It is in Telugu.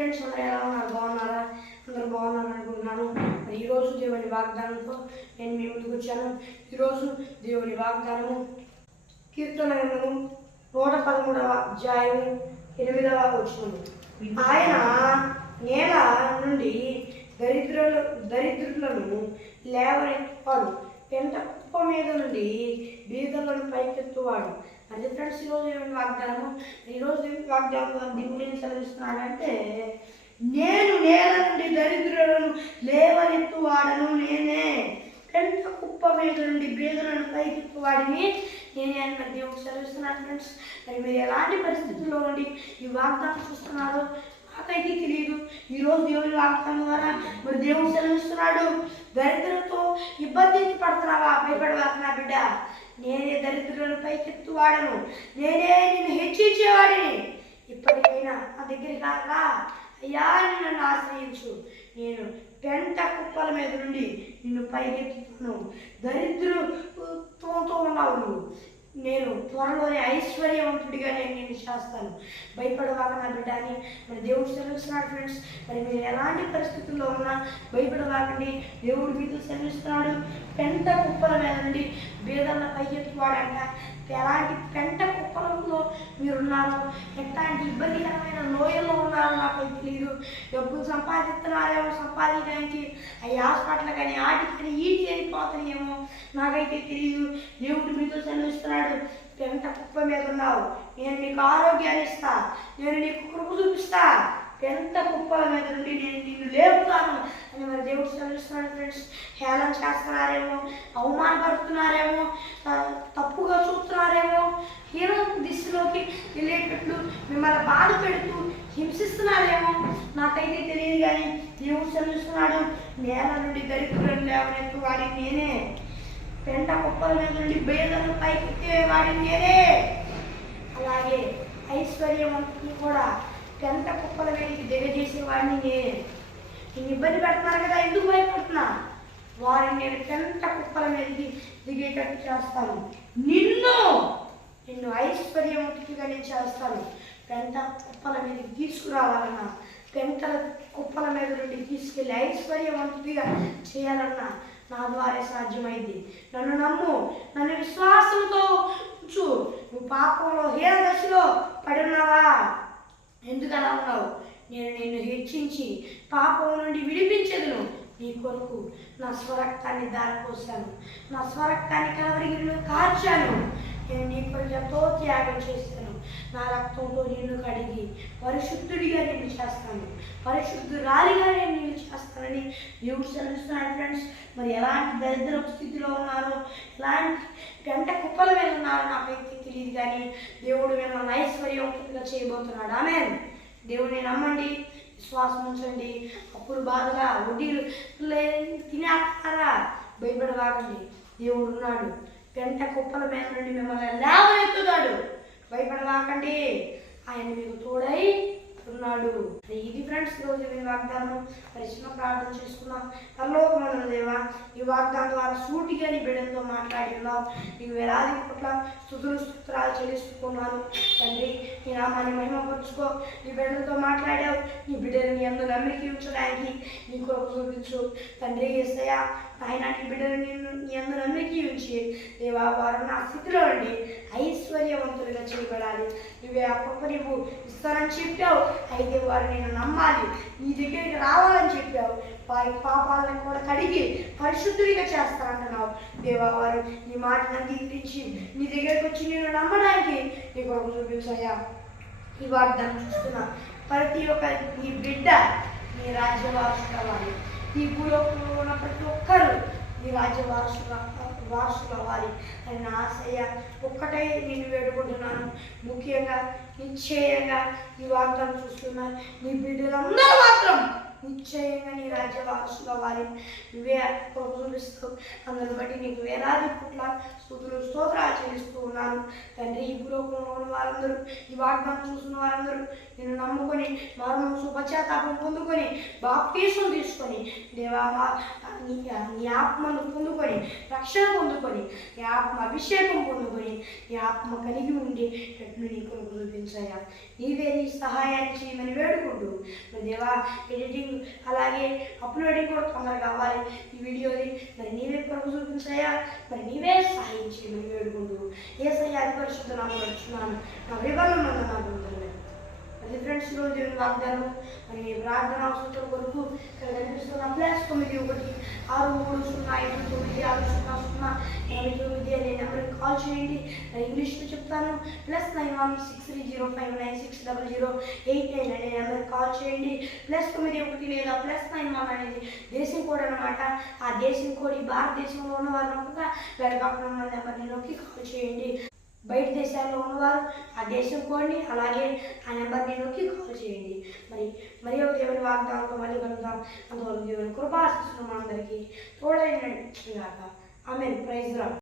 ఫ్రెండ్స్, అందరూ ఎలా ఉన్నారు? బాగున్నారా? అందరూ బాగున్నారు అనుకుంటున్నాను. మరి ఈరోజు దేవుని వాగ్దానంతో నేను మీ ముందుకు వచ్చాను. ఈరోజు దేవుని వాగ్దానము కీర్తన 113వ అధ్యాయం 8వ వచనం. ఆయన నేల నుండి దరిద్రులను లేవనెత్తువాడు, పెంట కుప్ప మీద నుండి బీదలను పైకెత్తువాడు. అదే ఫ్రెండ్స్, ఈరోజు దేవుని వాగ్దానము. ఈరోజు దేవుని వాగ్దానం దేవుడు ఏం చదివిస్తున్నాడంటే, నేను నేల నుండి దరిద్రులను లేవనెత్తువాడను నేనే, పెంట కుప్ప మీద నుండి బీదలను పైకెత్తువాడిని నేనే అని మరి దేవుడు చదివిస్తున్నాడు. ఫ్రెండ్స్, మరి మీరు ఎలాంటి పరిస్థితుల్లో నుండి ఈ వాగ్దానం చూస్తున్నారో నాకైతే తెలియదు. ఈరోజు దేవుని వాగ్దానం ద్వారా మరి దేవుడు సెలవిస్తున్నాడు, దరిద్రులతో ఇబ్బంది పడుతున్నావా? భయపడవాక నా బిడ్డ, నేనే దరిద్రులను పైకెత్తువాడను, నేనే నిన్ను హెచ్చించేవాడిని. ఇప్పటికైనా నా దగ్గరికి రా, అయ్యా నన్ను ఆశ్రయించు, నేను పెంట కుప్పల మీద నుండి నిన్ను పైకెత్తుతాను. దరిద్రులతో ఉన్నావు నువ్వు, నేను త్వరలోనే ఐశ్వర్యవంతుడిగా నేను చేస్తాను. భయపడవాక నా బిడ్డ అని మరి దేవుడు సెలవిస్తున్నాడు. ఫ్రెండ్స్, మరి మీరు ఎలాంటి పరిస్థితుల్లో ఉన్నా భయపడవాకండి. దేవుడు మీతో సెలవిస్తున్నాడు, పెంట కుప్పల మీద నుండి బీదల పైకెత్తువాడంట. ఎలాంటి పెంట కుప్పలలో మీరున్నారో, ఎట్లాంటి ఇబ్బందికరమైన లోయల్లో ఉన్నారో నాకైతే తెలియదు. డబ్బులు సంపాదిస్తున్నారేమో, సంపాదించడానికి అవి హాస్పిటల్ కానీ ఆటికి కానీ ఈటి అని పోతాయేమో నాకైతే తెలియదు. దేవుడు మీతో సెలవిస్తున్నాడు, పెంట కుప్ప మీద ఉన్నావు, నేను నీకు ఆరోగ్యాన్ని ఇస్తా, నేను నీకు కృప చూపిస్తా, పెంట కుప్పల మీద నుండి నేను నిన్ను లేపుతాను అని మరి దేవుడు సెలవిస్తున్నాడు. ఫ్రెండ్స్, హేళన చేస్తున్నారేమో, అవమానపడుతున్నారేమో, తప్పుగా చూస్తున్నారేమో, హీరో దిశలోకి వెళ్ళేటట్లు మిమ్మల్ని బాధ పెడుతూ హింసిస్తున్నారేమో నాకైతే తెలియదు. కానీ దేవుడు సెలవిస్తున్నాడు, నేల నుండి దరిద్రులను లేవనెత్తు వాడిని నేనే, పెంట కుప్పల మీద నుండి బీదలను పైకెత్తే వాడిని నేనే. అలాగే ఐశ్వర్యవంతుని కూడా పెంట కుప్పల మీదకి దిగజేసేవాడిని నేనే. నేను ఇబ్బంది పెడుతున్నాను కదా, ఎందుకు భయపడుతున్నా? వారిని నేను పెంట కుప్పల మీదకి దిగేటట్టు చేస్తాను. నిన్ను ఐశ్వర్యవంతుడిగా నేను చేస్తాను. పెంట కుప్పల మీదకి తీసుకురావాలన్నా, పెంట కుప్పల మీద నుండి తీసుకెళ్ళి ఐశ్వర్యవంతుడిగా చేయాలన్నా నా ద్వారా సాధ్యమైంది. నన్ను నమ్ము, నన్ను విశ్వాసంతో ఉంచు. నువ్వు పాపంలో హీన దశలో పడి ఉన్నావా? ఎందుకు అలా ఉన్నావు? నేను నిన్ను హెచ్చించి పాపం నుండి విడిపించదును. నీ కొరకు నా స్వరక్తాన్ని దారిపోసాను, నా స్వరక్తాన్ని కలవరిగిరిలో కార్చాను. నేను నీ కొరకు ఎంతో త్యాగం చేస్తాను. నా రక్తంతో నిన్ను కడిగి పరిశుద్ధుడిగా నేను చేస్తాను, పరిశుద్ధురాలిగా నేను నిన్ను చేస్తానని దేవుడు సెలవిస్తున్నాడు. ఫ్రెండ్స్, మరి ఎలాంటి దరిద్ర స్థితిలో ఉన్నారో, ఎలాంటి పెంట కుప్పల మీద ఉన్నారో నాకైతే తెలియదు. కానీ దేవుడు మిమ్మల్ని ఐశ్వర్యవంతుడిగా చేయబోతున్నాడు. ఆమేన్. దేవుడిని నమ్మండి, విశ్వాసం ఉంచండి. అప్పుడు బాధగా వడ్డీలు తినేస్తారా? భయపడవాకండి, దేవుడు ఉన్నాడు. పెంట కుప్పల మీద నుండి మిమ్మల్ని లేవనెత్తుతాడు. భయపడవాకండి, ఆయన మీకు తోడై ఉన్నాడు. ఇది ఫ్రెండ్స్, ఈరోజు మీ వాగ్దానం. పరిశ్రమ ప్రార్థన చేసుకున్నాం. పరలోకమైన దేవా, ఈ వాగ్దానం ద్వారా సూటిగా నీ బిడ్డలతో మాట్లాడి ఉన్నావు. నీకు వేలాది పట్ల స్తుతులు చెల్లిస్తున్నాను. తండ్రి, నీ నామాన్ని మహిమపరుచుకో. నీ బిడ్డలతో మాట్లాడావు. నీ బిడ్డలు నీ యందు నమ్మిక ఉంచడానికి నీ కొరకు చూపించు. తండ్రి యేసయ్యా, ఆయన నీ బిడ్డలు నీ యందు నమ్మిక ఉంచి దేవా, వారు నా స్థితిలో ఉండి ఐశ్వర్యవంతులుగా చేయబడాలి. నువ్వే ఆ గొప్ప నువ్వు ఇస్తానని చెప్పావు. అయితే వారు నేను నమ్మాలి, నీ దగ్గరికి రావాలని చెప్పావు. వారి పాపాలను కూడా కడిగి పరిశుద్ధుడిగా చేస్తానంటున్నావు. దేవా, వారు నీ మాటను అంగీకరించి నీ దగ్గరికి వచ్చి నేను నమ్మడానికి నీ కొరకు చూపించాయా. ఈ వాగ్దానం చూస్తున్నా ప్రతి ఒక్క నీ బిడ్డ నీ రాజ్య వారసులు అవ్వాలి. ఈ భూలోకంలో ఉన్న ప్రతి ఒక్కరూ నీ రాజ్య వారసులు అవ్వాలి అని నా ఆశయ. ఒక్కటే నేను వేడుకుంటున్నాను. ముఖ్యంగా నిశ్చయంగా ఈ వాగ్దానం చూస్తున్నా నీ బిడ్డలందరూ మాత్రం నిశ్చయంగా నీ రాజ్య వారసులు అవ్వాలి. నువ్వే కృప చూపిస్తావు. అందుని బట్టి నీకు వేలాది పుట్ల స్తుతులు స్తోత్రాలు చెల్లిస్తూ ఉన్నాను తండ్రి. ఈ భూలోకంలో ఉన్న వారందరూ, ఈ వాగ్దానం చూస్తున్న వారందరూ నిన్ను నమ్ముకొని మరణం పశ్చాత్తాపం పొందుకొని బాప్తీసం తీసుకొని దేవా నీ ఆత్మను పొందుకొని రక్షణ పొందుకొని నీ ఆత్మ అభిషేకం పొందుకొని నీ ఆత్మ కలిగి ఉండేటట్లు నీ కొరకు చూపించాయా. నీవే నీ సహాయాన్ని చేయమని వేడుకుంటూ మరి దేవా ఎడిటింగ్ అలాగే అప్లోడింగ్ కూడా తొందరగా కావాలి ఈ వీడియోని. మరి నీవే కొరకు చూపించాయా, మరి నీవే సహాయం చేయమని వేడుకుంటూ యేసయ్య అతి పరిశుద్ధ నామములో అడుగుతున్నాను. నా వివరణ నాకు అది ఫ్రెండ్స్, ఈరోజు దేవుని వాగ్దానం మరి ప్రార్థన అవసరం కొరకు ఇక్కడ కనిపిస్తున్న +9 అనే నెంబర్కి కాల్ చేయండి. ఇంగ్లీష్లో చెప్తాను. +916305960089 అనే నెంబర్కి కాల్ చేయండి. +91 లేదా +91 అనేది దేశం కోడ్ అనమాట. ఆ దేశం కోడ్ ఈ భారతదేశంలో ఉన్నవారు నొక్కగా వేరే పక్కన ఉన్న నెంబర్ని నొక్కి కాల్ చేయండి. బయట దేశాల్లో ఉన్నవారు ఆ దేశం కోడ్ని అలాగే ఆ నెంబర్ని నొక్కి కాల్ చేయండి. మరి ఒక దేవుని వాగ్దానంతో మళ్ళీ కలుద్దాం. అంతవరకు దేవుని కృపాశిస్తున్నాం అందరికీ తోడైన ఆమెన్. Praise lord.